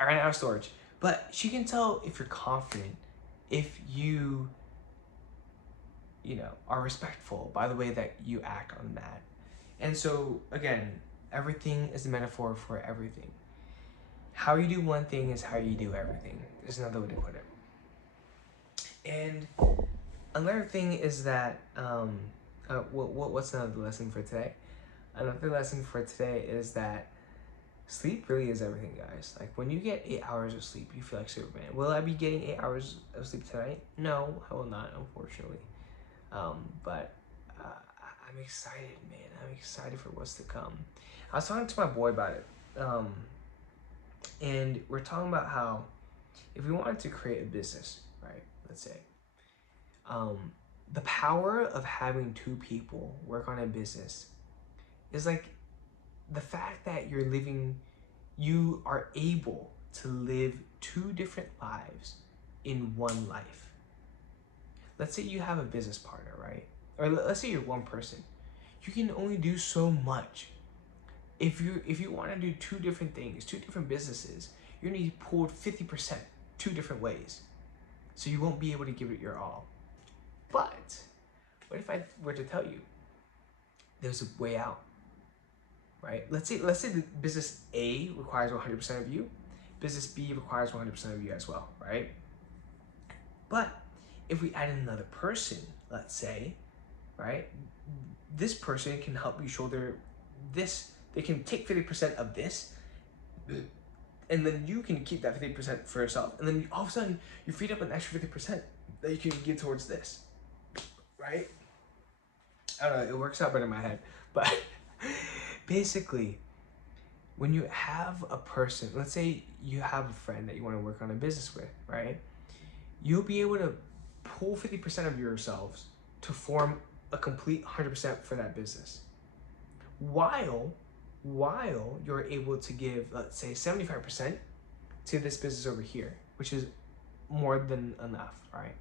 I ran out of storage. But she can tell if you're confident, if you know, are respectful by the way that you act on that. And so, again, everything is a metaphor for everything. How you do one thing is how you do everything, is another way to put it. And another thing is that, what's another lesson for today? Another lesson for today is that sleep really is everything, guys. Like, when you get 8 hours of sleep, you feel like Superman. Will I be getting 8 hours of sleep tonight? No, I will not, unfortunately. But I'm excited, man. I'm excited for what's to come. I was talking to my boy about it. And we're talking about how if we wanted to create a business, right, let's say, the power of having 2 people work on a business is like the fact that you are able to live 2 different lives in one life. Let's say you have a business partner, right? Or let's say you're one person. You can only do so much. If you want to do 2 different things, 2 different businesses, you're gonna be pulled 50% 2 different ways. So you won't be able to give it your all. But what if I were to tell you there's a way out, right? Let's say the business A requires 100% of you, business B requires 100% of you as well, right? But if we add another person, let's say, right, this person can help you shoulder this. They can take 50% of this, and then you can keep that 50% for yourself. And then all of a sudden, you freed up an extra 50% that you can give towards this, right? I don't know, it works out better in my head. But basically, when you have a person, let's say you have a friend that you want to work on a business with, right? You'll be able to pull 50% of yourselves to form a complete 100% for that business. While you're able to give, let's say, 75% to this business over here, which is more than enough, right?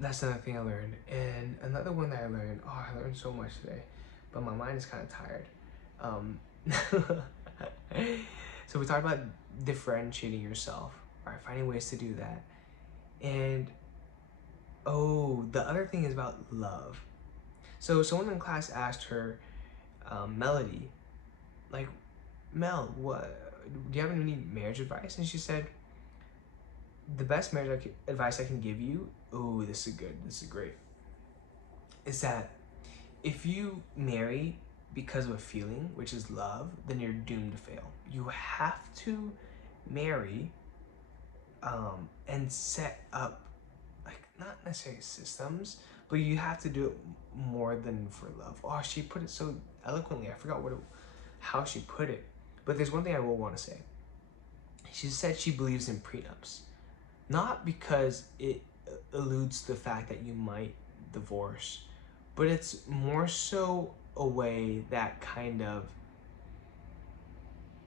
That's another thing I learned. And another one that I learned, I learned so much today, but my mind is kind of tired. So we talked about differentiating yourself, right? Finding ways to do that. And the other thing is about love. So someone in class asked her, Melody, like, Mel, do you have any marriage advice? And she said, the best marriage advice I can give you, this is good, this is great, is that if you marry because of a feeling, which is love, then you're doomed to fail. You have to marry and set up, like, not necessarily systems, but you have to do it more than for love. She put it so eloquently. I forgot how she put it. But there's one thing I will want to say. She said she believes in prenups. Not because it alludes to the fact that you might divorce, but it's more so a way that kind of,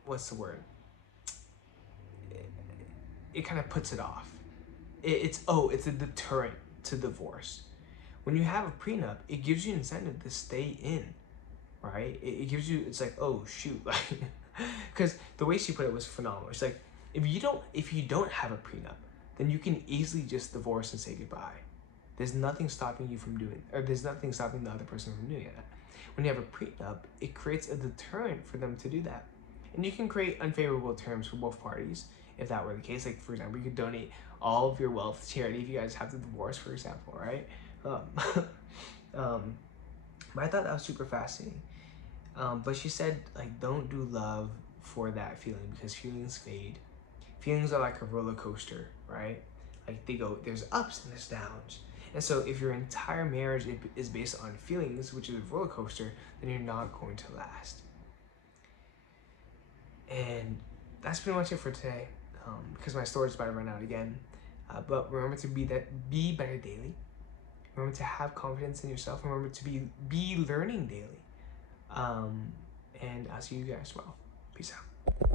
what's the word? It kind of puts it off. It's a deterrent to divorce. When you have a prenup, it gives you incentive to stay in, right? It gives you, it's like, oh shoot, because the way she put it was phenomenal. It's like, if you don't have a prenup, then you can easily just divorce and say goodbye. There's nothing stopping you from doing, or there's nothing stopping the other person from doing that. When you have a prenup, it creates a deterrent for them to do that. And you can create unfavorable terms for both parties if that were the case. Like, for example, you could donate all of your wealth to charity if you guys have to divorce, for example, right? But I thought that was super fascinating. But she said, like, don't do love for that feeling, because feelings fade. Feelings are like a roller coaster, right? Like, there's ups and there's downs. And so if your entire marriage is based on feelings, which is a roller coaster, then you're not going to last. And that's pretty much it for today, because my storage is about to run out again. But remember to be better daily. Remember to have confidence in yourself. Remember to be learning daily. And I'll see you guys tomorrow. Peace out.